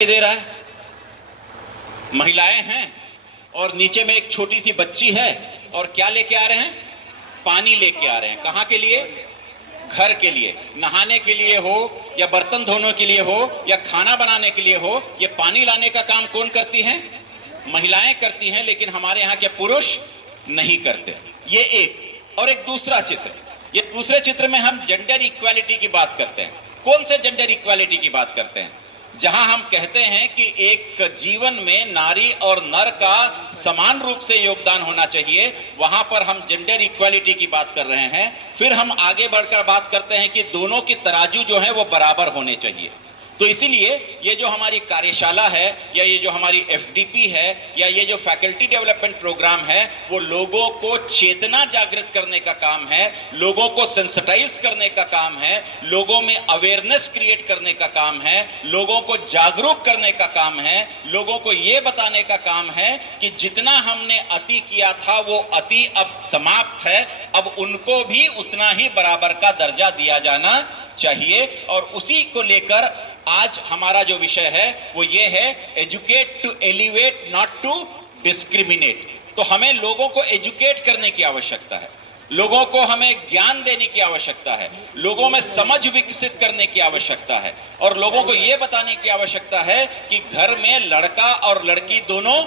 दे रहा है, महिलाएं हैं और नीचे में एक छोटी सी बच्ची है और क्या लेके आ रहे हैं? पानी लेके आ रहे हैं। कहाँ के लिए? घर के लिए, नहाने के लिए हो या बर्तन धोने के लिए हो या खाना बनाने के लिए हो, ये पानी लाने का काम कौन करती हैं? महिलाएं करती हैं। लेकिन हमारे यहाँ के पुरुष नहीं करते। ये एक। और एक दूसरा चित्र, ये दूसरे चित्र में हम जेंडर इक्वालिटी की बात करते हैं। कौन से जेंडर इक्वालिटी की बात करते हैं? जहां हम कहते हैं कि एक जीवन में नारी और नर का समान रूप से योगदान होना चाहिए, वहां पर हम जेंडर इक्वालिटी की बात कर रहे हैं। फिर हम आगे बढ़कर बात करते हैं कि दोनों की तराजू जो है वो बराबर होने चाहिए। तो इसीलिए ये जो हमारी कार्यशाला है या ये जो हमारी एफडीपी है या ये जो फैकल्टी डेवलपमेंट प्रोग्राम है, वो लोगों को चेतना जागृत करने का काम है, लोगों को सेंसिटाइज करने का काम है, लोगों में अवेयरनेस क्रिएट करने का काम है, लोगों को जागरूक करने का काम है, लोगों को ये बताने का काम है कि जितना हमने अति किया था वो अति अब समाप्त है, अब उनको भी उतना ही बराबर का दर्जा दिया जाना चाहिए। और उसी को लेकर आज हमारा जो विषय है वो ये है, educate to elevate not to discriminate. तो हमें लोगों को एजुकेट करने की आवश्यकता है, लोगों को हमें ज्ञान देने की आवश्यकता है, लोगों में समझ विकसित करने की आवश्यकता है और लोगों को यह बताने की आवश्यकता है कि घर में लड़का और लड़की दोनों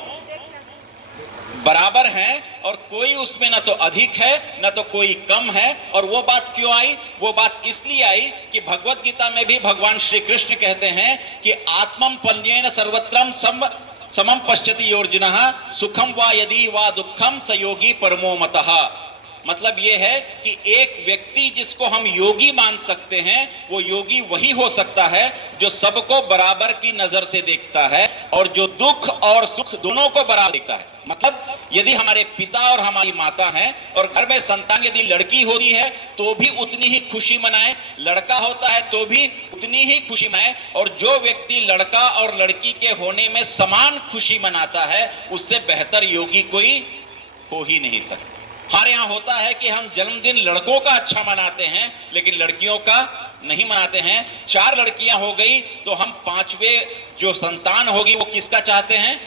बराबर हैं और कोई उसमें ना तो अधिक है ना तो कोई कम है। और वो बात क्यों आई? वो बात इसलिए आई कि भगवत गीता में भी भगवान श्री कृष्ण कहते हैं कि आत्मं पन्येन सर्वत्रम समम पश्यति योर्जुनः सुखम वा यदि वा दुखम स योगी परमो मतः। मतलब ये है कि एक व्यक्ति जिसको हम योगी मान सकते हैं, वो योगी वही हो सकता है जो सबको बराबर की नजर से देखता है और जो दुख और सुख दोनों को बराबर देखता है। मतलब यदि हमारे पिता और हमारी माता हैं और घर में संतान यदि लड़की होती है तो भी उतनी ही खुशी मनाए, लड़का होता है तो भी उतनी ही खुशी मनाए। और जो व्यक्ति लड़का और लड़की के होने में समान खुशी मनाता है, उससे बेहतर योगी कोई हो ही नहीं सकता। हमारे यहाँ होता है कि हम जन्मदिन लड़कों का अच्छा मनाते हैं लेकिन लड़कियों का नहीं मनाते हैं। 4 लड़कियां हो गई तो हम 5वें जो संतान होगी वो किसका चाहते हैं?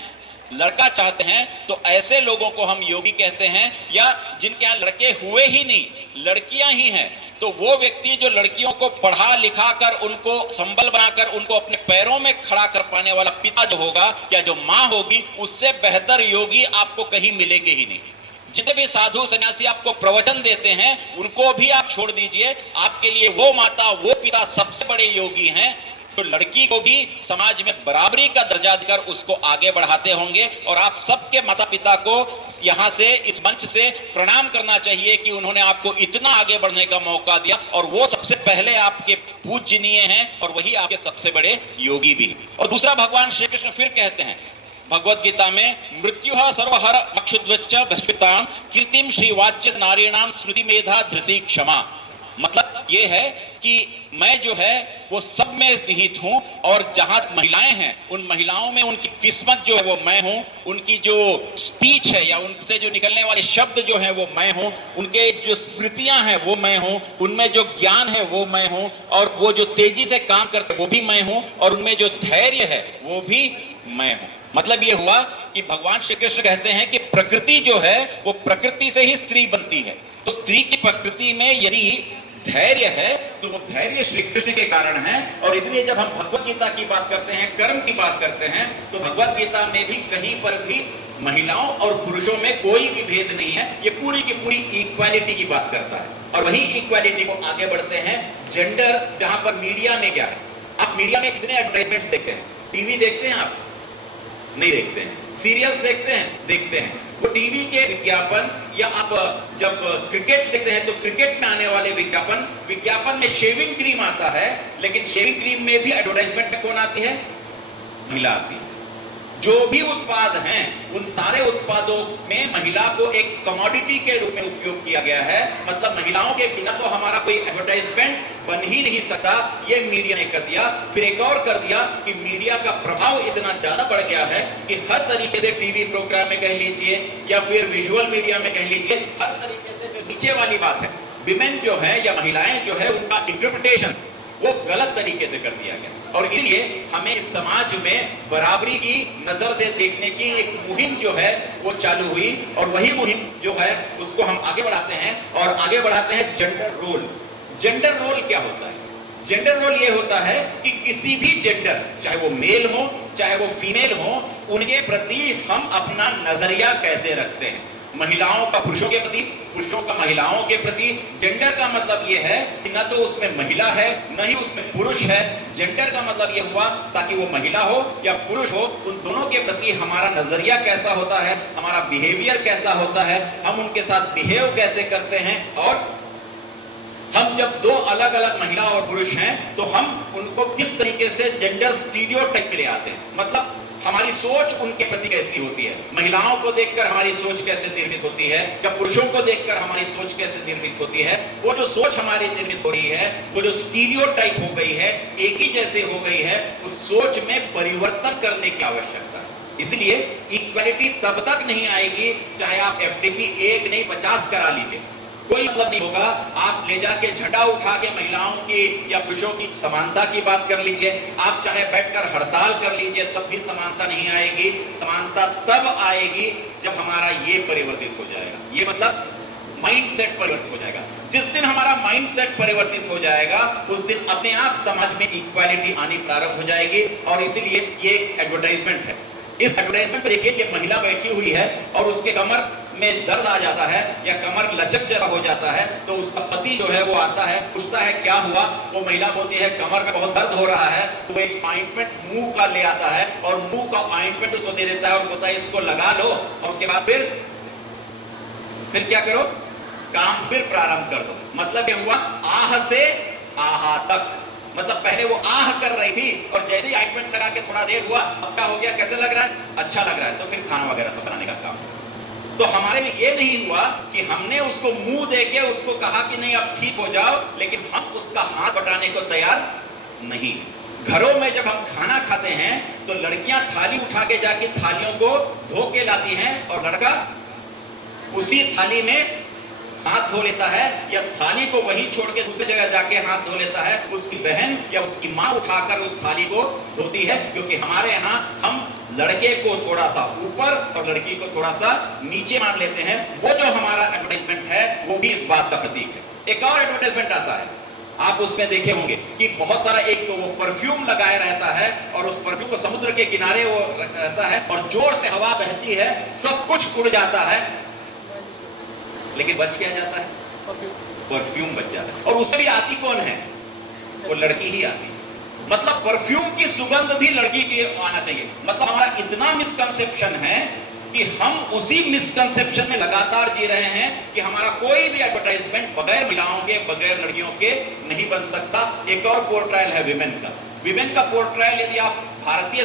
लड़का चाहते हैं। तो ऐसे लोगों को हम योगी कहते हैं। या जिनके यहाँ लड़के हुए ही नहीं, लड़कियां ही हैं, तो वो व्यक्ति जो लड़कियों को पढ़ा लिखा कर उनको संबल बनाकर उनको अपने पैरों में खड़ा कर पाने वाला पिता जो होगा या जो माँ होगी, उससे बेहतर योगी आपको कहीं मिलेंगे ही नहीं। जितने भी साधु सन्यासी आपको प्रवचन देते हैं उनको भी आप छोड़ दीजिए, आपके लिए वो माता वो पिता सबसे बड़े योगी हैं। तो लड़की को भी समाज में बराबरी का दर्जा देकर उसको आगे बढ़ाते होंगे। और आप सबके माता पिता को यहाँ से इस मंच से प्रणाम करना चाहिए कि उन्होंने आपको इतना आगे बढ़ने का मौका दिया और वो सबसे पहले आपके पूजनीय हैं और वही आपके सबसे बड़े योगी भी। और दूसरा, भगवान श्री कृष्ण फिर कहते हैं भगवत गीता में, मृत्यु सर्वहर अक्षुद्वच्च भस्मितां कीर्तिम श्रीवाच्य नारीणाम स्मृति मेधा धृति क्षमा। मतलब ये है कि मैं जो है वो सब में निहित हूं और जहां महिलाएं हैं उन महिलाओं में उनकी किस्मत जो है वो मैं हूं, उनकी जो स्पीच है या उनसे जो निकलने वाले शब्द जो है वो मैं हूं, उनके जो स्मृतियां हैं वो मैं हूं, उनमें जो ज्ञान है वो मैं हूं और वो जो तेजी से काम करते वो भी मैं हूं और उनमें जो धैर्य है वो भी मैं हूं। मतलब ये हुआ कि भगवान श्री कृष्ण कहते हैं कि प्रकृति जो है वो प्रकृति से ही स्त्री बनती है। तो स्त्री की प्रकृति में यदि धैर्य है तो वो धैर्य श्री कृष्ण के कारण है। और इसलिए जब हम भगवत गीता की बात करते हैं, कर्म की बात करते हैं, तो भगवत गीता में भी कहीं पर भी महिलाओं और पुरुषों में कोई भी भेद नहीं है। ये पूरी की पूरी इक्वालिटी की बात करता है। और वही इक्वालिटी को आगे बढ़ते हैं जेंडर, जहां पर मीडिया में क्या है, आप मीडिया में कितने एडवर्टाइजमेंट्स देखते हैं? टीवी देखते हैं आप? नहीं देखते हैं। सीरियल्स देखते हैं? देखते हैं। वो टीवी के विज्ञापन या आप जब क्रिकेट देखते हैं तो क्रिकेट में आने वाले विज्ञापन में शेविंग क्रीम आता है, लेकिन शेविंग क्रीम में भी एडवर्टाइजमेंट में कौन आती है? महिला आती है। जो भी उत्पाद हैं उन सारे उत्पादों में महिला को एक कमोडिटी के रूप में उपयोग किया गया है। मतलब महिलाओं के बिना तो हमारा कोई एडवर्टाइजमेंट बन ही नहीं सकता। ये मीडिया ने कर दिया। फिर एक और कर दिया कि मीडिया का प्रभाव इतना ज्यादा बढ़ गया है कि हर तरीके से टीवी प्रोग्राम में कह लीजिए या फिर विजुअल मीडिया में कह लीजिए, हर तरीके से जो नीचे वाली बात है, विमेन जो है या महिलाएं जो है उनका इंटरप्रिटेशन वो गलत तरीके से कर दिया गया। और इसलिए हमें इस समाज में बराबरी की नजर से देखने की एक मुहिम जो है वो चालू हुई, और वही मुहिम जो है उसको हम आगे बढ़ाते हैं, और आगे बढ़ाते हैं जेंडर रोल। जेंडर रोल क्या होता है? जेंडर रोल ये होता है कि किसी भी जेंडर, चाहे वो मेल हो चाहे वो फीमेल हो, उनके प्रति हम अपना नजरिया कैसे रखते हैं। महिलाओं का पुरुषों के प्रति, पुरुषों का महिलाओं के प्रति। जेंडर का मतलब यह है कि न तो उसमें महिला है न ही उसमें पुरुष है। जेंडर का मतलब यह हुआ ताकि वो महिला हो या पुरुष हो, उन दोनों के प्रति हमारा नजरिया कैसा होता है, हमारा बिहेवियर कैसा होता है, हम उनके साथ बिहेव कैसे करते हैं। और हम जब दो अलग अलग महिला और पुरुष हैं तो हम उनको किस तरीके से जेंडर स्टीरियोटाइप के लिए आते हैं, मतलब हमारी सोच उनके प्रति कैसी होती है। महिलाओं को देखकर हमारी सोच कैसे निर्मित होती है, या पुरुषों को देखकर हमारी सोच कैसे निर्मित होती है। वो जो सोच हमारी निर्मित हो रही है, वो जो स्टीरियोटाइप हो गई है, एक ही जैसे हो गई है, उस सोच में परिवर्तन करने की आवश्यकता है। इसलिए इक्वालिटी तब तक नहीं आएगी चाहे आप एफडीपी 1 नहीं 50 करा लीजिए, कोई मतलब नहीं होगा। आप ले जाके झंडा उठा के महिलाओं की या पुरुषों की समानता की बात कर लीजिए, आप चाहे बैठकर हड़ताल कर लीजिए, तब भी समानता नहीं आएगी। समानता तब आएगी जब हमारा ये परिवर्तित हो जाएगा, ये मतलब माइंडसेट परिवर्तित हो जाएगा। जिस दिन हमारा माइंडसेट परिवर्तित हो जाएगा उस दिन अपने आप समाज में इक्वालिटी आनी प्रारंभ हो जाएगी। और इसीलिए ये एडवर्टाइजमेंट है। इस एडवर्टाइजमेंट पे देखिए, ये महिला बैठी हुई है और उसके कमर में दर्द आ जाता है या कमर लचक जैसा हो जाता है, तो उसका पति जो है वो आता है, पूछता है क्या हुआ। वो महिला बोलती है कमर में बहुत दर्द हो रहा है, तो वो एक ऑइंटमेंट मुंह का ले आता है और मुंह का ऑइंटमेंट उसको दे देता है और बोलता है इसको लगा लो, और उसके बाद फिर क्या करो, काम फिर प्रारंभ कर दो। मतलब ये हुआ आह से आहा तक। मतलब पहले वो आह कर रही थी और जैसे ही ऑइंटमेंट लगा के थोड़ा देर हुआ, अब क्या हो गया, कैसे लग रहा है, अच्छा लग रहा है, तो फिर खाना वगैरह सब बनाने का काम। तो हमारे में ये नहीं हुआ कि हमने उसको मुंह देके उसको कहा कि नहीं अब ठीक हो जाओ, लेकिन हम उसका हाथ बटाने को तैयार नहीं। घरों में जब हम खाना खाते हैं तो लड़कियां थाली उठा के जाके थालियों को धो के लाती हैं और लड़का उसी थाली में हाथ धो लेता है, या थाली को वहीं छोड़ के दूसरी जगह जाके हाथ धो लेता है। उसकी बहन या उसकी माँ उठाकर उस थाली को धोती है, क्योंकि हमारे यहाँ हम लड़के को थोड़ा सा ऊपर और लड़की को थोड़ा सा नीचे मान लेते हैं। वो जो हमारा एडवर्टाइजमेंट है वो भी इस बात का प्रतीक है। एक और एडवर्टाइजमेंट आता है, आप उसमें देखे होंगे कि बहुत सारा एक तो वो परफ्यूम लगाया रहता है और उस परफ्यूम को समुद्र के किनारे वो रहता है और जोर से हवा बहती है, सब कुछ उड़ जाता है, लेकिन बच क्या जाता है, परफ्यूम बच जाता है। और उसमें भी आती कौन है, वो लड़की ही आती है। मतलब परफ्यूम की सुगंध भी लड़की के आना चाहिए। मतलब हमारा इतना मिसकंसेप्शन है कि हम उसी मिसकंसेप्शन में लगातार जी रहे हैं कि हमारा कोई भी एडवर्टाइजमेंट बगैर महिलाओं के, बगैर लड़कियों के नहीं बन सकता। एक और पोर्ट्रायल है विमेन का। विमेन का पोर्ट्रायल यदि आप भारतीय